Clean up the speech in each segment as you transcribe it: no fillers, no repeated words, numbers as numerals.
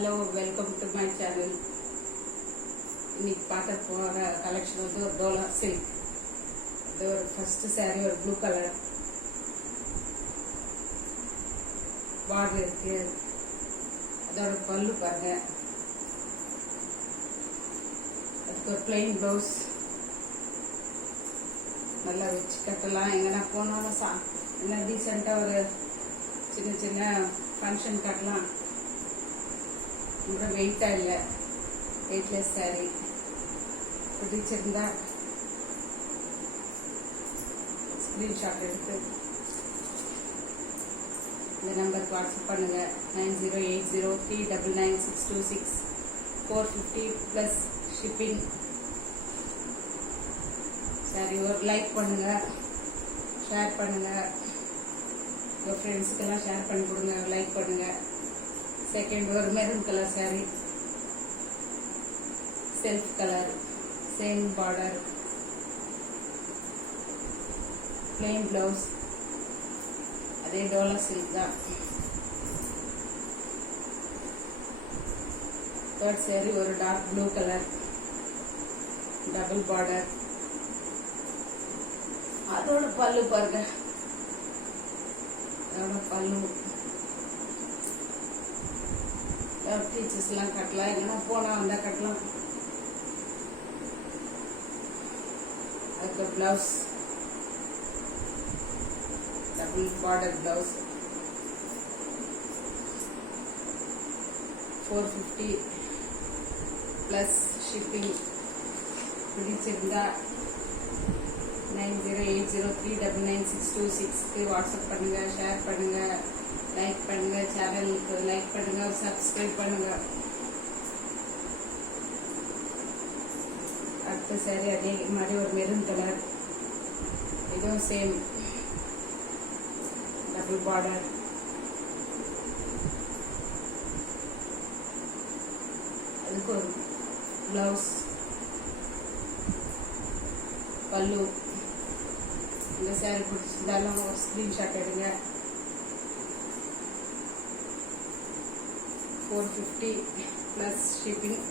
Hello, welcome to my channel. இன்னைக்கு பார்க்க போகிற கலெக்ஷன் வந்து ஒரு டோலா சில்க். இது ஒரு ஃபர்ஸ்ட் சாரீ, ஒரு ப்ளூ கலர் பார்டர் இருக்கு. அதோட பல்லு பாருங்க. அதுக்கு ஒரு பிளெயின் ப்ளவுஸ். நல்லா வச்சு கட்டலாம், எங்கன்னா போனாலும் என்ன டீசெண்டாக ஒரு சின்ன சின்ன ஃபங்க்ஷன் கட்டலாம். ரொம்ப வெயிட்டாக இல்லை, வெயிட்லெஸ் சாரீ. பிடிச்சிருந்தா ஸ்க்ரீன்ஷாட் எடுத்து இந்த நம்பருக்கு வாட்ஸ்அப் பண்ணுங்கள். 9080399626 450 ப்ளஸ் ஷிப்பிங். சரி, ஒரு லைக் பண்ணுங்கள், ஷேர் பண்ணுங்கள், உங்கள் ஃப்ரெண்ட்ஸுக்கெல்லாம் ஷேர் பண்ணி கொடுங்க, லைக் பண்ணுங்கள். செகண்ட் ஒரு maroon colour sari, self colour, same border, plain blouse, அதே டோலா சில்க் தான். தேர்ட் சாரீ ஒரு dark blue colour, double border. அதோட பல்லு பாருங்க, அதோட பல்லு டீச்சர்ஸ்லாம் கட்டலாம், எங்கன்னா போனால் வந்தால் கட்டலாம். அதுக்கு blouse, double border blouse, 450 plus shipping. பிடிச்சிருந்தா 9080399626 வாட்ஸ்அப் பண்ணுங்கள், ஷேர் பண்ணுங்கள், லைக் பண்ணுங்கள், சேனலுக்கு லைக் பண்ணுங்கள், சப்ஸ்கிரைப் பண்ணுங்கள். அடுத்த சாரி அதே மாதிரி ஒரு மெரூன் கலர், இதுவும் சேம் டபுள் பார்டர். அதுக்கு ஒரு ப்ளவுஸ், பல்லு. இந்த சாரி பிடிச்சிருந்தாலும் ஒரு ஸ்க்ரீன்ஷாட் எடுங்க. 450 ப்ளஸ் ஷிப்பிங்.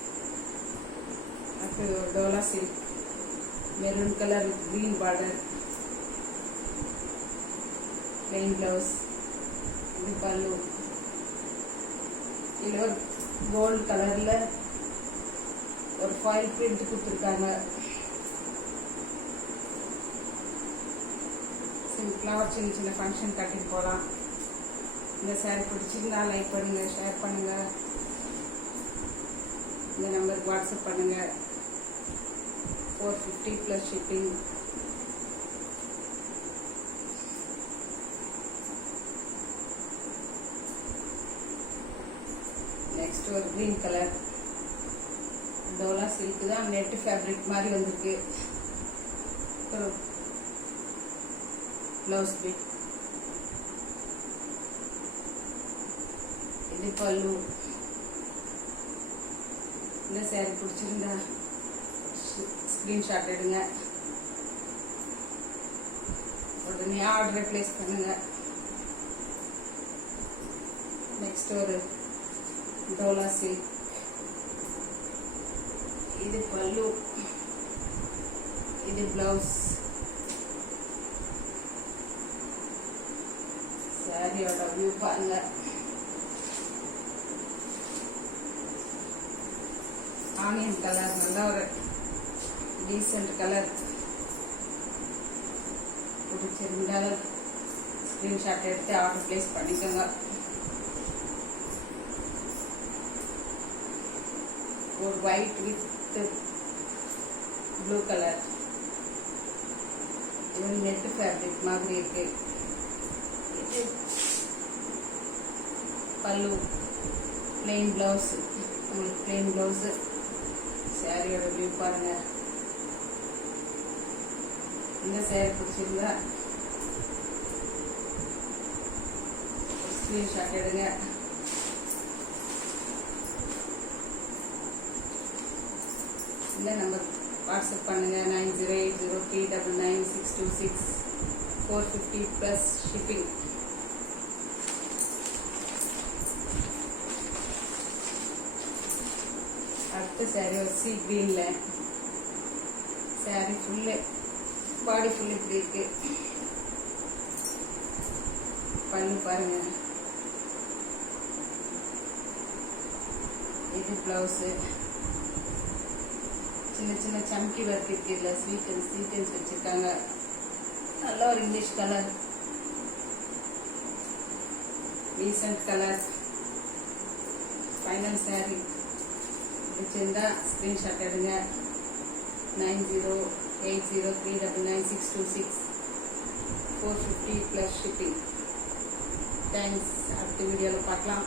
அது Dola silk, maroon colour with green border, plain blouse, இது பல்லு. இதில் ஒரு கோல்டு கலரில் ஒரு ஃபாயில் பிரிண்ட் கொடுத்துருக்காங்க. சிம்பிளாக சின்ன சின்ன ஃபங்க்ஷன் கட்டிட்டு போகலாம். இந்த சாரீ பிடிச்சிருந்தா லைக் பண்ணுங்கள், ஷேர் பண்ணுங்கள், இந்த நம்பருக்கு வாட்ஸ்அப் பண்ணுங்கள். 450 ப்ளஸ் ஷிப்பிங். நெக்ஸ்ட் ஒரு க்ரீன் கலர், டோலா சில்க் தான், நெட் ஃபேப்ரிக் மாதிரி வந்திருக்கு. ஒரு ப்ளவுஸ் பிட், இது பல்லு. இந்த சாரீ பிடிச்சிருந்தா ஸ்க்ரீன்ஷாட் எடுங்க, உடனே ஆர்டரை ப்ளேஸ் பண்ணுங்க. நெக்ஸ்ட் ஒரு டோலா சில்க், இது பல்லு, இது ப்ளவுஸ். சாரியோட வியூ பாருங்க. ஆனியன் கலர், நல்ல ஒரு டீசென்ட் கலர். பிடிச்சிருந்தாலும் ஸ்க்ரீன்ஷாட் எடுத்து ஆர்டர் ப்ளேஸ் பண்ணிக்கோங்க. ஒரு ஒயிட் வித் ப்ளூ கலர், இது நெட் ஃபேப்ரிக் மாதிரி இருக்கு. இது பல்லு, பிளெயின் ப்ளவுஸ், உங்களுக்கு பிளெயின் ப்ளவுஸு. சாரியோட வியூ பாருங்க. இந்த சாரி பிடிச்சிருந்தா ஸ்க்ரீன்ஷாட் எடுங்க. இந்த நம்பர் வாட்ஸ்அப் பண்ணுங்க. 9080399626 450 ப்ளஸ் ஷிப்பிங். அடுத்த சாரி ஒரு சீ கிரீன்ல சாரி ஃபுல்லு பாடி ஃபுல்லு இப்படி இருக்கு. பல்லு பாருங்க. இது பிளவுஸு. சின்ன சின்ன சம்கி ஒர்க் இருக்கு. இல்லை சீக்வன்ஸ் வச்சிருக்காங்க. நல்ல ஒரு English colour, decent colour. Final sari பிடிச்சிருந்தா ஸ்க்ரீன்ஷாட் எடுங்க. 9080399626 450 + ஷிப்பிங். தேங்க்ஸ். அடுத்த வீடியோவில் பார்க்கலாம்.